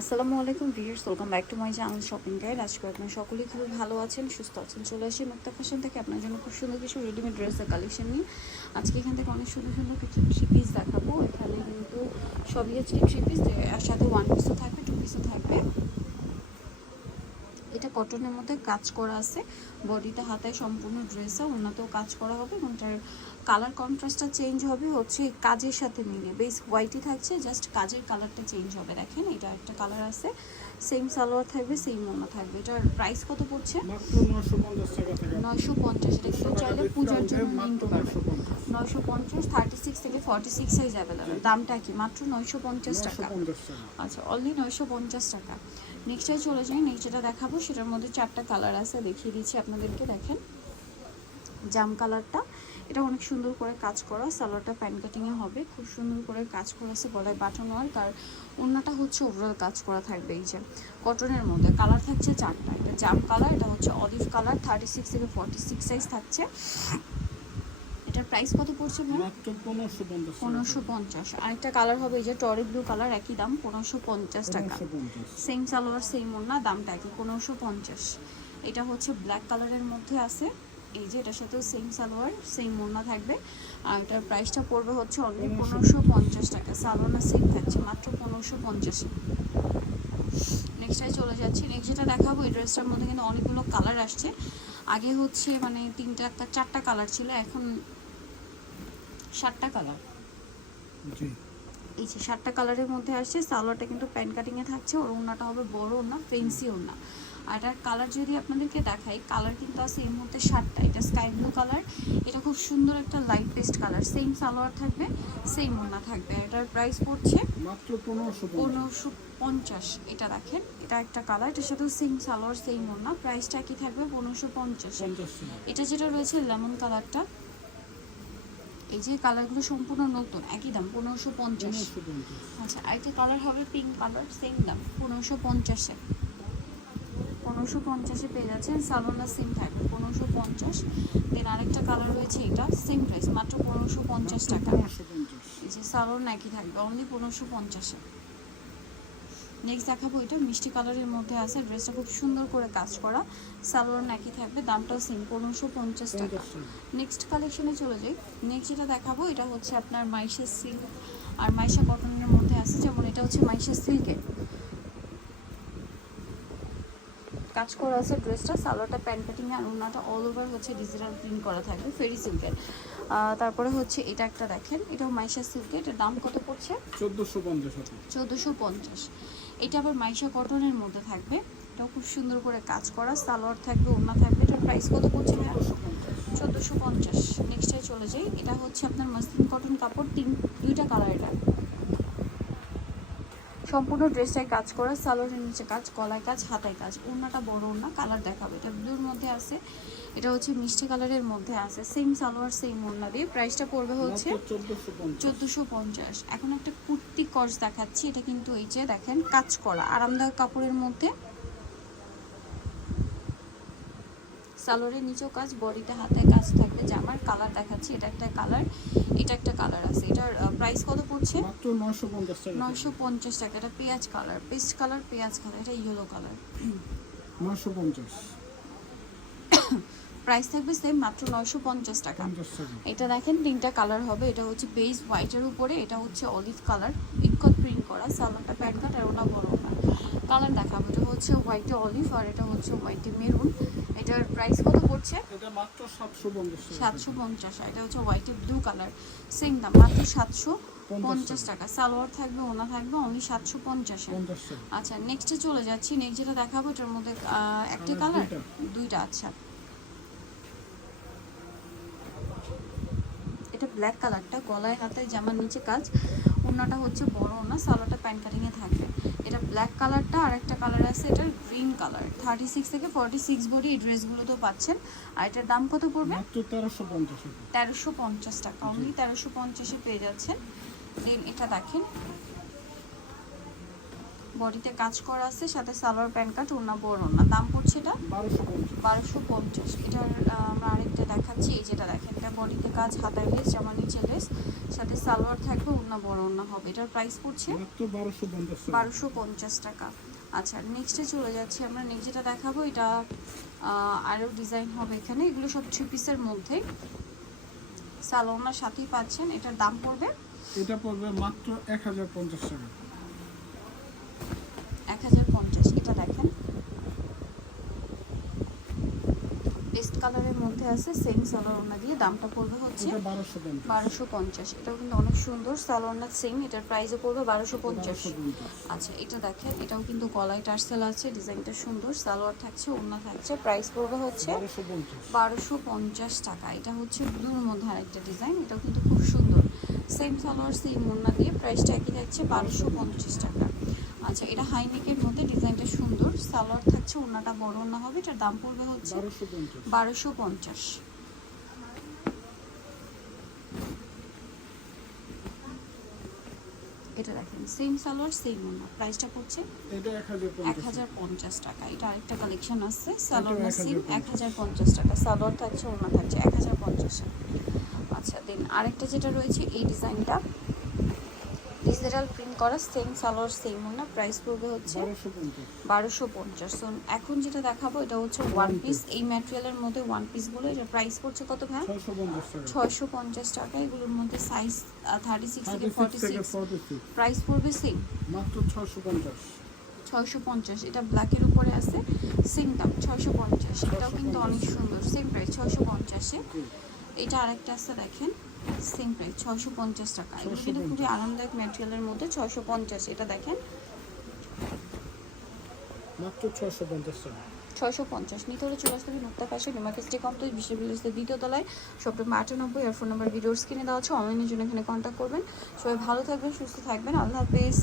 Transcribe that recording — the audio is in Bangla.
আসসালামু আলাইকুম viewers, welcome back to my channel shopping guide. আজকে আপনারা সকলেই খুবই ভালো আছেন, সুস্থ আছেন, চলে আসি মুক্তা ফ্যাশন থেকে। আপনার জন্য খুব সুন্দর কিছু রেডিমেড ড্রেসের কালেকশন নিয়ে। আজকে এখান থেকে অনেক সুন্দর সুন্দর কিছু থ্রি পিস দেখাবো। এখানে কিন্তু সবই আজকে থ্রি পিস সাথে ওয়ান পিসও থাকবে টু পিসও থাকবে। এটা কটনের মধ্যে কাজ করা আছে। বডিটা হাতায় সম্পূর্ণ ড্রেসে ওনাতেও কাজ করা হবে এবং তার কালার কন্ট্রাস্টটা চেঞ্জ হবে হচ্ছে কাজের সাথে মিলে। বেস হোয়াইটই থাকছে জাস্ট কাজের কালারটা চেঞ্জ হবে। দেখেন এটা একটা কালার আছে। সেম সালোয়ার থাকবে সেম ওনা থাকবে। এটার প্রাইস কত পড়ছে? নয়শো পঞ্চাশ এটা কিন্তু চাইলে পূজার জন্য নয়শো পঞ্চাশ। থার্টি সিক্স থেকে ফর্টি সিক্স সাইজ অ্যাভেলেবেল দামটা কি? মাত্র নয়শো পঞ্চাশ টাকা। পঞ্চাশ টাকা। আচ্ছা অনলি নয়শো পঞ্চাশ টাকা। নেক্সটে চলে যাই, নেক্সট যেটা দেখাবো সেটার মধ্যে চারটা কালার আছে, দেখিয়ে দিচ্ছি আপনাদেরকে, দেখেন। জাম কালারটা এটা অনেক সুন্দর করে কাজ করা, সালোয়ারটা প্যান কাটিংয়ে হবে, খুব সুন্দর করে কাজ করা আছে গলায় বাটন আর তার অন্যটা হচ্ছে ওভারঅল কাজ করা থাকবে এই যে কটনের মধ্যে। কালার থাকছে চারটা, এটা জাম কালার এটা হচ্ছে অলিভ কালার থার্টি সিক্স থেকে ফর্টি সিক্স সাইজ থাকছে। এটার প্রাইস কত পড়ছে পনেরোশো পঞ্চাশ আরেকটা কালার হবে এই যে টরি ব্লু কালার একই দাম পনেরোশো পঞ্চাশ টাকা। সেম সালোয়ার সেম ওড়না দামটা একই পনেরোশো পঞ্চাশ। এটা হচ্ছে ব্ল্যাক কালারের মধ্যে আছে। এই যে এটার সাথেও সেম সালোয়ার সেম ওড়না থাকবে। আর এটার প্রাইসটা পড়বে হচ্ছে অনলি পনেরোশো। পঞ্চাশ টাকা। সালোয়ারটা সেম থাকছে মাত্র পনেরোশো পঞ্চাশে। নেক্সটটায় চলে যাচ্ছি। নেক্সট যেটা দেখাবো এই ড্রেসটার মধ্যে কিন্তু অনেকগুলো কালার আসছে। আগে হচ্ছে মানে তিনটা চারটা কালার ছিল। এখন সাতটা কালার এই যে সাতটা কালারের মধ্যে আসছে সালোয়ারটা কিন্তু প্যান কাটিংয়ে থাকছে ওর ওড়নাটা হবে বড় ওড়না ফেন্সি ওড়না। আর এটার কালার যদি আপনাদেরকে দেখাই কালার কিন্তু আছে এর মধ্যে সাতটা। এটা স্কাই ব্লু কালার এটা খুব সুন্দর একটা light paste colour same salwar থাকবে সেম ওড়না থাকবে। এটার প্রাইস পড়ছে মাত্র পনেরোশো পনেরোশো পঞ্চাশ এটা দেখেন। এটা একটা কালার এটার সাথেও সেম সালোয়ার সেম ওড়না। প্রাইসটা কি থাকবে পনেরোশো পঞ্চাশ। এটা যেটা রয়েছে লেমন কালারটা এই যে কালারগুলো সম্পূর্ণ নতুন একই দাম পনেরোশো পঞ্চাশ। আচ্ছা আরেকটা কালার হবে পিঙ্ক কালার সেম দাম পনেরোশো পঞ্চাশে। পনেরোশো পঞ্চাশে পেয়ে যাচ্ছেন সালোনা সেম থাকবে পনেরোশো পঞ্চাশ। দেন আরেকটা কালার রয়েছে এটা সেম প্রাইস মাত্র পনেরোশো পঞ্চাশ টাকা। এই যে সালোন একই থাকবে অনলি পনেরোশো পঞ্চাশে। নেক্সট দেখাবো এটা। মিষ্টি কালারের মধ্যে আছে ড্রেসটা খুব সুন্দর করে কাজ করা। সালোয়ার নাকি থাকবে দামটাও সেম পনেরোশো পঞ্চাশ টাকা। নেক্সট কালেকশনে চলে যাই। নেক্সট যেটা দেখাবো এটা হচ্ছে আপনার মাইশের সিল্ক আর মাইশা কটনের মধ্যে আছে। যেমন এটা হচ্ছে মাইশের সিল্কের কাজ করা আছে ড্রেসটা সালোয়ারটা প্যান্ট কাটিং আর ওনাটা অল ওভার হচ্ছে ডিজিটাল প্রিন্ট করা থাকবে ফেরি সিল্কের তারপরে হচ্ছে এটা একটা দেখেন। এটাও মাইশা সিল্কের এটার দাম কত পড়ছে? চোদ্দোশো পঞ্চাশ চোদ্দোশো পঞ্চাশ। এটা আবার মাইশা কটনের মধ্যে থাকবে। এটাও খুব সুন্দর করে কাজ করা। সালোয়ার থাকবে, ওড়না থাকবে। এটার প্রাইস কত পড়ছে চোদ্দোশো পঞ্চাশ। নেক্সটে চলে যাই। এটা হচ্ছে আপনার মাসলিন কটন কাপড়। তিন, দুইটা কালার এটা সম্পূর্ণ ড্রেসটায় কাজ করা সালোয়ারের নিচে কাজ কলায় কাজ হাতায় কাজ। ওড়নাটা বড় ওড়না কালার দেখাবে। এটা ব্লুর মধ্যে আছে। এটা হচ্ছে মিষ্টি কালারের মধ্যে আছে। সেম সালোয়ার সেম ওড়না দিয়ে। প্রাইসটা পড়বে হচ্ছে চোদ্দোশো পঞ্চাশ। এখন একটা কুর্তি কর্স দেখাচ্ছি। এটা কিন্তু এই যে দেখেন কাজ করা আরামদায়ক কাপড়ের মধ্যে। সালোয়ারের নিচেও কাজ বডিতে হাতে কাজ থাকবে জামার কালার দেখাচ্ছি এটা একটা কালার এটা একটা কালার আছে। এটার প্রাইস কত পড়ছে? নয়শো পঞ্চাশ টাকা। এটা পেঁয়াজ কালার পেস্ট কালার পেঁয়াজ কালার এটা ইয়েলো কালার নশো পঞ্চাশ। প্রাইস থাকবে সেম মাত্র নয়শো পঞ্চাশ টাকা। এটা দেখেন তিনটা কালার হবে এটা হচ্ছে বেস হোয়াইটের উপরে এটা হচ্ছে অলিভ কালার ইকত প্রিন্ট করা সালোয়ারটা প্যান্ট কাট আর ওনা বড় কালার দেখাবো এটা হচ্ছে হোয়াইটে অলিভ আর এটা হচ্ছে হোয়াইটে মেরুন এটার প্রাইস কত পড়ছে? এটা মাত্র এটা হচ্ছে হোয়াইটে ব্লু কালার সেম দাম মাত্র সাতশো পঞ্চাশ টাকা। সালোয়ার থাকবে ওনা থাকবে অনলি সাতশো পঞ্চাশে আচ্ছা নেক্সটে চলে যাচ্ছি নেক্সট যেটা দেখাবো এটার মধ্যে একটা কালার দুইটা। দুইটা আচ্ছা। এটা ব্ল্যাক কালারটা গলায় হাতে জামার নিচে কাজ। ওড়নাটা হচ্ছে বড় ওড়না সালোয়ারটা প্যান্ট কাটিংয়ে থাকবে এটা ব্ল্যাক কালারটা আর একটা কালার আছে এটার গ্রিন কালার থার্টি সিক্স থেকে ফর্টি সিক্স বডি এই ড্রেসগুলো তো পাচ্ছেন। আর এটার দাম কত পড়বে? তেরোশো পঞ্চাশ তেরোশো পঞ্চাশ টাকা। অনলি তেরোশো পঞ্চাশে পেয়ে যাচ্ছেন। দেন এটা দেখেন। বডিতে কাজ করা আছে সাথে সালোয়ার প্যান্ট কাট ওনা বড় ওনা দাম পড়ছে এটা? বারোশো পঞ্চাশ। এটার আমরা আরেকটা দেখাচ্ছি। এই যেটা দেখেন এটা বডিতে কাজ হাতায় লেস জামা নিচে লেস সাথে সালোয়ার থাকবে অন্য বড় অন্য হবে। এটার প্রাইস পড়ছে? বারোশো পঞ্চাশ টাকা। আচ্ছা নেক্সটে চলে যাচ্ছি আমরা। নেক্সট যেটা দেখাবো এটা আরও ডিজাইন হবে এখানে। এগুলো সব থ্রি পিসের মধ্যে। সালোনার সাথেই পাচ্ছেন। এটার দাম পড়বে? এটা পড়বে মাত্র এক হাজার পঞ্চাশ টাকা এক হাজার পঞ্চাশ এটা দেখেন পেস্ট কালারের মধ্যে আছে সেম সালোনা দিয়ে দামটা পড়বে হচ্ছে বারোশো পঞ্চাশ। এটাও কিন্তু অনেক সুন্দর সালোনা সেম এটার প্রাইসও পড়বে বারোশো পঞ্চাশ। আচ্ছা এটা দেখেন এটাও কিন্তু গলায় টার্সেল আছে ডিজাইনটা সুন্দর সালোয়ার থাকছে ওড়না থাকছে প্রাইস পড়বে হচ্ছে বারোশো পঞ্চাশ। বারোশো পঞ্চাশ টাকা। এটা হচ্ছে ব্লুর মধ্যে আরেকটা ডিজাইন এটাও কিন্তু খুব সুন্দর। সেম সালোয়ার সেম ওড়না দিয়ে প্রাইসটা একই থাকছে বারোশো পঞ্চাশ টাকা। আচ্ছা এটা হাইনেকের মধ্যে ডিজাইনটা সুন্দর। সালোয়ার থাকছে ওনাটা বড় ওড়না হবে এটার দাম পড়বে হচ্ছে বারোশো পঞ্চাশ। এটা দেখেন সেম সালোয়ার সেম ওনা প্রাইসটা পড়ছে এটা এক হাজার পঞ্চাশ টাকা। এটা আরেকটা কালেকশন আছে সালোয়ার 1050 এক হাজার পঞ্চাশ টাকা। সালোয়ার থাকছে ওড়না থাকছে এক হাজার পঞ্চাশ টাকা। আচ্ছা দেন আরেকটা যেটা রয়েছে এই ডিজাইনটা ডিজিটাল প্রিন্ট করা সেম সালোয়ার সেম না প্রাইস পড়বে হচ্ছে বারোশো পঞ্চাশ। বারোশো এখন যেটা দেখাবো এটা হচ্ছে ওয়ান পিস এই ম্যাটেরিয়ালের মধ্যে ওয়ান পিসগুলো এটার প্রাইস পড়ছে কত ভাই ছয়শো পঞ্চাশ টাকা। এগুলোর মধ্যে সাইজ থার্টি সিক্স থেকে ফর্টি সিক্স প্রাইস পড়বে সেম মাত্র ছয়শো পঞ্চাশ। ছয়শো পঞ্চাশ। এটা ব্ল্যাকের উপরে আছে। সেম দাম ছয়শো পঞ্চাশ। এটাও কিন্তু অনেক সুন্দর। সেম প্রাইস ছয়শো পঞ্চাশে। এটা আরেকটা আছে দেখেন। সেম প্রাইস ছশো পঞ্চাশ টাকা। এগুলো কিন্তু খুবই আরামদায়ক ম্যাটেরিয়ালের মধ্যে ছশো পঞ্চাশ এটা দেখেন। মাত্র ছয়শো পঞ্চাশ টাকা। ছয়শো পঞ্চাশ নিতে হলে চলে আসতে হবে মুক্তা ফ্যাশন নিমার্কেস্টি কমপ্লেক্স বিশ্ববিদ্যালয়ের দ্বিতীয় তলায় সপ্তাহ আটানব্বই আর ফোন নাম্বার ভিডিওর স্ক্রিনে দেওয়া আছে অনলাইনের জন্য এখানে কন্ট্যাক্ট করবেন। সবাই ভালো থাকবেন সুস্থ থাকবেন আল্লাহ হাফেজ।